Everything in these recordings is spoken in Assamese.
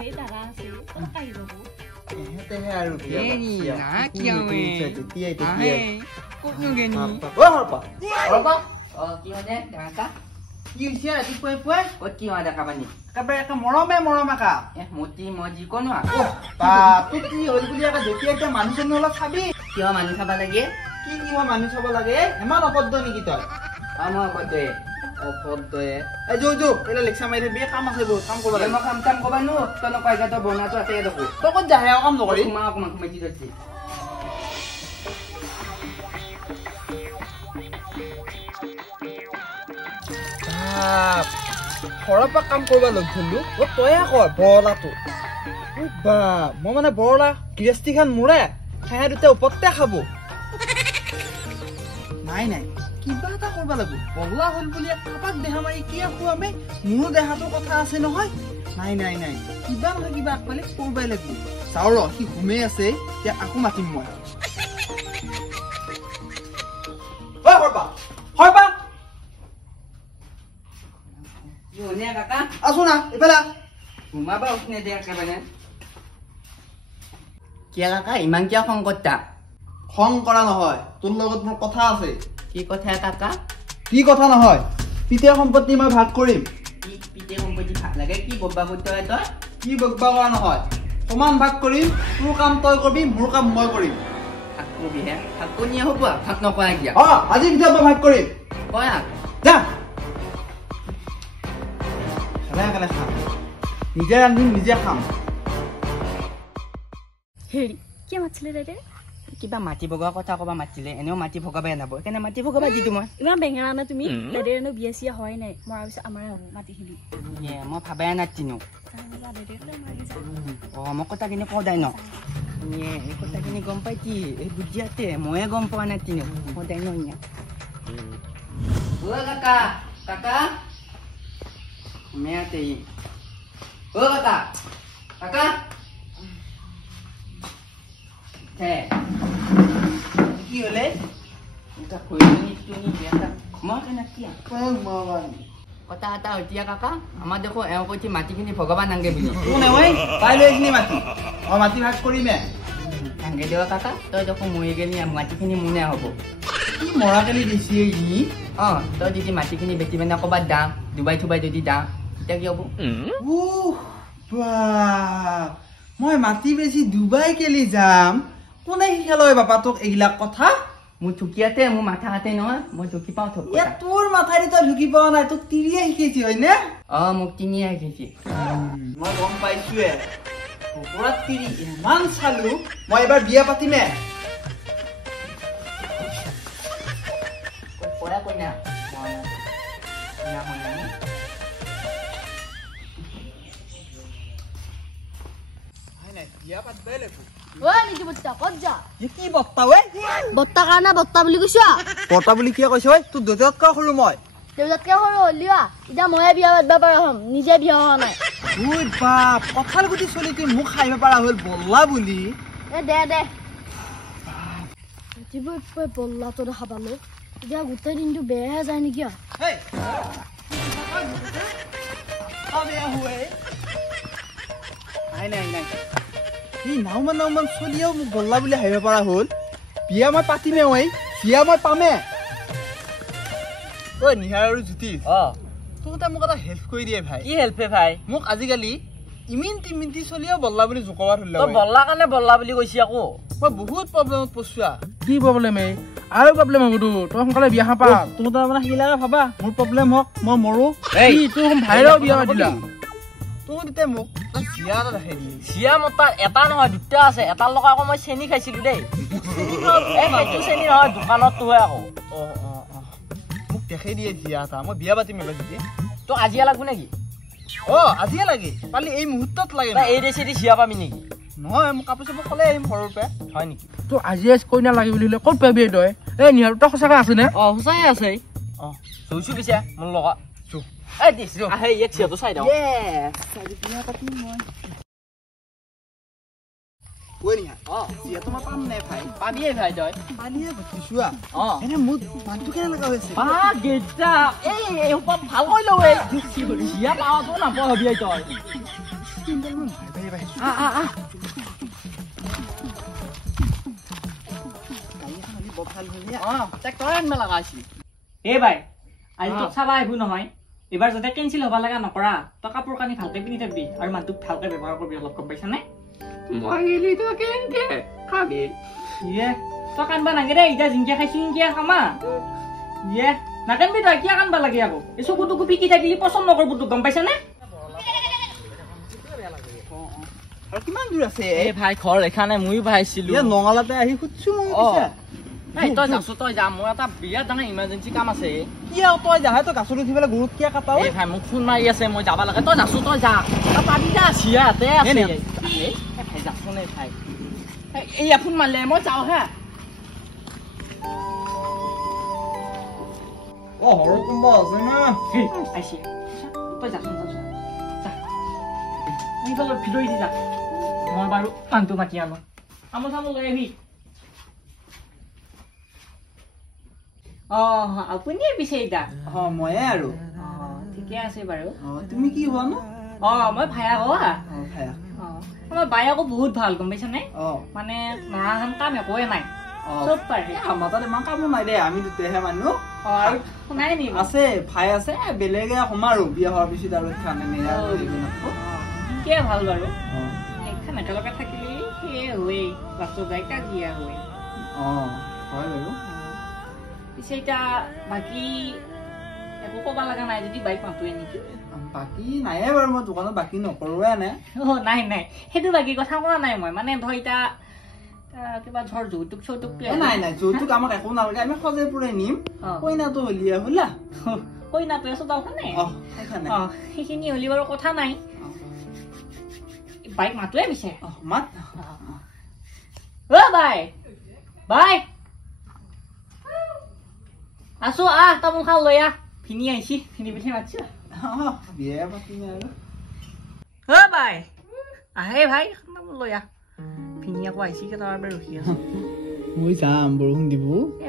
এই দাদা আছে তোক কাহি যাব তেহে আৰু বিয়া এনি না কিয়া মে আহে কোন গেনি ও হৰপা কি হদে ডাকা কি হৈছে ৰাতিপুৱাই পুৱাই ও কি হয় দেখা পানি একেবাৰে একে মৰম আকা মতি মজি কোন বা তুই কি হ'ল বুলি একে যেতিয়া এতিয়া মানুহ জন্য অলপ চাবি কিয় মানুহ খাবা লাগে কি হয় মানুহ চাব লাগে ইমান অপদ্য নেকি তই আমাৰ কতে অপদ্দয়ে এই যো এলা লেকচা মাৰি থাকবি কাম আছে বহুত কাম কৰিব লাগে মই কাম কবা নো তই নকয় গা তই বনাটো আছে দেখো তই ক'ত যাহে কাম নকৰি মা অকমান কমাই দিছি ঘৰপা কাম কৰিব লগ ধৰিলো অ তয়ে কয় বৰলাটো বা মই মানে বৰলা গৃহস্থী খান মোৰে খাই দুটা ওপৰতে খাব নাই কিবা এটা কৰিব লাগিব বৰলা হ'ল বুলি কাৰোবাক দেহা মাৰি কি খুৱামে মোৰো দেহাটোৰ কথা আছে নহয় নাই কিবা নহয় কিবা আগফালে কৰিবই লাগিব চাওঁ ৰ সি ঘুমেই আছে এতিয়া আকৌ মাতিম মই কাকা আছো না এফালে ঘুমাবা উঠনে দে একেবাৰে কিয় কাকা ইমান কিয় খং কৰতা খং কৰা নহয় তোৰ লগত মোৰ কথা আছে কি কথা কাকা কি কথা নহয় পিতেৰ সম্পত্তি মই ভাগ কৰিম কি পিতে সম্পত্তি ভাগ লাগে কি বব্বা কৰতে হয় তই কি বকবা কৰা নহয় সমান ভাগ কৰিম তোৰ কাম তই কৰিবি মোৰ কাম মই কৰিম ভাগ কৰিবি হে ভাগ কোনিয়ে হ'ব ভাগ নকৰা কিয়া আজি ভিতৰত মই ভাগ কৰিম কয়া যা খালে খাম নিজে ৰান্ধিম নিজে খাম হেৰি কি মাছলে দাদা কিবা মাটি ভগোৱা কথা কবা মাতিলে এনেও মাটি ভগাবাই নাব সেইকাৰণে মাটি ভগাবা দিতো মই ইমান বেঙেনা না তুমি দাদাৰনো বিয়া চিয়া হয় নাই মৰাৰ পিছত আমাৰ হ'ব মাটিখিনি মই ভাবাই নাতিনো মই কথাখিনি সদায় ন এই কথাখিনি গম পাই কি এই বুজিয়াতে ময়ে গম পোৱা নাতিনো সদায় ন কাকা কাকা মেয়াতে কাকা কাকা কি হলে কথা এটা এতিয়া কাকা আমাৰ দেখো এওঁ কৈছে মাটিখিনি ভগৱান নাংগে বুলি মাটি ভাগ কৰিমে নাংগে দেৱা কাকা তই দেখো মৰি গেলি মাটিখিনি মোনে হ'ব কি মৰা কেলি দিছি তই যদি মাটিখিনি বেছি মানে ক'ৰবাত দা ডুবাই থুবাই যদি দা তেতিয়া কি হ'ব মই মাটি বেছি ডুবাই কেলি যাম কোনে শিকালে বাপা তোক এইবিলাক কথা মোৰ ঢুকিয়াতে মোৰ মাথা হাতে নহয় মই ঢুকি পাওঁ থক তোৰ মাথাৰি তই ঢুকি পোৱা নাই তোক তিৰিয়ে শিকাইছি হয়নে মোক তিনিয়ে শিকাইছি মই গম পাইছোৱে কুকুৰাত তিৰি ইমান চালো মই এবাৰ বিয়া পাতিমে কইনা বিয়া পাতিবই লাগিব নিকি বত্তা কত যা কি বত্তা ঐ বত্তা কাৰণে বত্তা বুলি কৈছো বত্তা বুলি কিয় কৈছ ঐ তোৰ দেউতাতকৈ সৰু মই দেউতাতকৈ সৰু হলিয়া এতিয়া ময়ে বিয়া পাতিব পাৰা হ'ম নিজে বিয়া হোৱা নাই বাপ কঁঠাল গুটি চলি তুই মোক খাইব পাৰা হ'ল বল্লা বুলি দে ৰাতিপুৱাই বল্লাটো দেখা পালো এতিয়া গোটেই দিনটো বেয়াহে যায় নেকি নাই এই নাওমান চলিয়েও মোক বল্লা বুলি ভাবিব পৰা হ'ল বিয়া মই পাতিমে বিয়া মই পামে ঐ নিহাৰ আৰু জ্যোতি তোক মোক এটা হেল্প কৰি দিয়ে ভাই কি হেল্প ভাই মোক আজিকালি ইমিনটি চলিয়েও বল্লা বুলি জোকোৱা ধৰিলে বল্লা কাৰণে বল্লা বুলি কৈছি আকৌ মই বহুত প্ৰব্লেমত পৰছোৱা কি প্ৰব্লেম আৰু প্ৰব্লেম হ'ব তোৰ তই সোনকালে বিয়া পা তোৰ তাৰ মানে সেইবিলাকে ভাবা মোৰ প্ৰব্লেম হওক মই মৰো তোৰ ভাইৰো বিয়া পাতিলা তোৰ তেতিয়া মোক চিয়া এটা দেখাই দিলি চিয়া মোৰ তাত এটা নহয় দুটা আছে এটাৰ লগত আকৌ মই চেনি খাইছিলো দেই সেইটো চেনি নহয় দোকানত তোহে আকৌ মোক দেখাই দিয়ে চিয়া এটা মই বিয়া পাতিম এবাৰ যদি তোক আজিয়ে লাগব নেকি আজিয়ে লাগে কালি এই মুহূৰ্তত লাগে এই ৰেচিপি চিয়া পাবি নেকি নহয় মোক কাপোৰ চাপোৰ ক'লে আহিম সৰুৰ পৰা হয় নেকি তোৰ আজিয়ে কইনা লাগে বুলি ক'ত পাবি তই এই নিহাৰ তই সঁচাকৈ আছে নে সঁচাই আছে চৌচু পিছে মোৰ লগত এক চিয়াটো চাই দিওঁ পাবিয়ে ভাই তই ভাল কৰি লওঁ চিয়া পাৱাটো নাপাওঁ তই এই বাই আজি তোক চাবা আহিব নহয় এবাৰ যাতে কেঞ্চেল হবা লগা নকৰা তই কাপোৰ কানি ভালকে পিন্ধি থাকবি আৰু মানুহটোক ভালকে ব্যৱহাৰ কৰবি অলপ গম পাইছা নে মই গেলি তো কেনকে খাবি ইয়ে তই কানবা নাগে দে এতিয়া জিংকে খাইছি জিংকে খামা ইয়ে নাকানবি তই কিয় কানবা লাগে আকৌ এই চকুটুকু পিকি থাকিলি পচন্দ নকৰব তোক গম পাইছা নে আৰু কিমান দূৰ আছে এই ভাই ঘৰ ৰেখা নাই ময়ো ভাইছিলো ইয়া নঙালাতে আহি খুদছো মই এই তই যাছো তই যা মোৰ এটা বিৰাট ডাঙৰ ইমাৰ্জেঞ্চি কাম আছে কিয় তই যাহে তই গাছত উঠি পেলাই গৰুত কিয় কাটাও এই ভাই মোক ফোন মাৰি আছে মই যাব লাগে তই যাছো তই যা তই পাবি যা চিয়াতে আছে এই ভাই যাছো নে ভাই এই ফোন মাৰিলে মই যাওঁ হা হৰ কোনোবা আছে না আইছি তই যাচোন যা এইফালে ভিতৰি দি যা মই বাৰু মানুহটো মাতি আনো আমো চামো লৈ আহিবি আপুনি বিচাৰিতা ময়ে আৰু ঠিকে আছে বাৰু তুমি কি হোৱা ন মই ভায়া হোৱা ভায়া আমাৰ বাই আকৌ বহুত ভাল গম পাইছা নে মানে নৰাখান কাম একোৱে নাই চব পাৰে আমাৰ তাত ইমান কামো নাই দে আমি দুটাহে মানুহ আৰু শুনাই নি আছে ভাই আছে বেলেগে সোমাৰো বিয়া হোৱাৰ পিছত আৰু খানে ঠিকে ভাল বাৰু একখান একেলগে থাকিলে সেয়ে হয় লাষ্টত যাই কাজিয়া হয় হয় বাৰু পিছে এতিয়া বাকী একো ক'বা লগা নাই যদি বাইক মাতোৱে নেকি বাকী নাইয়ে বাৰু মই দোকানত বাকী নকৰোৱে নাই নাই সেইটো বাকী কথা কোৱা নাই মই মানে ধৰ এতিয়া কিবা ধৰ যৌতুক চৌতুক নাই যৌতুক আমাক একো নালাগে আমি সজাই পুৰাই নিম কইনাটো হলিয়া হলা কইনাটোৱে চোতালখনে সেইখিনি হলি বাৰু কথা নাই বাইক মাতোৱে পিছে মাত বাই আছো তামোল খাওঁ লৈ ভিনি আহিছি ভিনি পিঠে মাতিছো বিয়া পাতিম আৰু বাই আহে ভাই তামোল লৈ ভিনি আকৌ আহিছি তাৰ বাবে ৰখি আছো মই যাম বৰষুণ দিব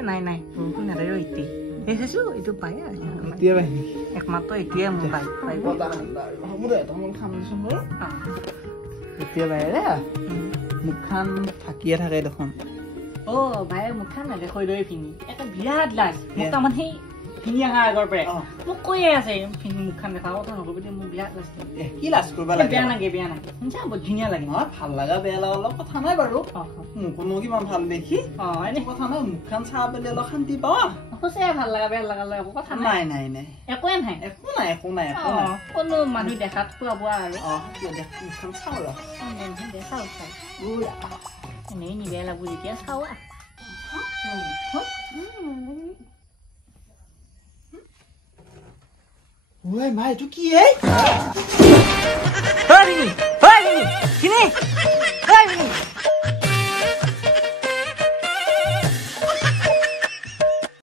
নাই বৰষুণ নেদে এতিয়া এই চাইছো এইটো পাই এতিয়া একমাত্ৰ এতিয়াই মোৰ বাইক হ'ব দে তামোল খাম দেচোন বাৰু এতিয়া বাহিৰে মুখখন থাকিয়ে থাকে দেখোন ভাই মুখখন নেদেখৈ লৈ ভিনি এটা বিৰাট লাজ মোক তাৰমানে সেই ভিনি অহাৰ আগৰ পৰাই মোক কৈয়ে আছে ভিনি মুখখন দেখা কথা নকৰিব এতিয়া মোৰ বিৰাট লাজ কি লাজ কৰিব লাগে বেয়া নাগে শুনিছা বহুত ধুনীয়া লাগে ভাল লগা বেয়া লগা অলপ কথা নাই বাৰু মোকনো কিমান ভাল দেখি এনে কথা নাই মুখখন চাহ পেলাই অলপ শান্তি পাৱা সঁচাই ভাল লগা বেয়া লগা লৈ একো কথা নাই একোৱে নাই কোনো মানুহ দেখাত খোৱা বোৱা আৰু মুখখন চাওঁ ৰ এনেই নিবেয়া লাগো যেতিয়া চাওঁ মা এইটো কি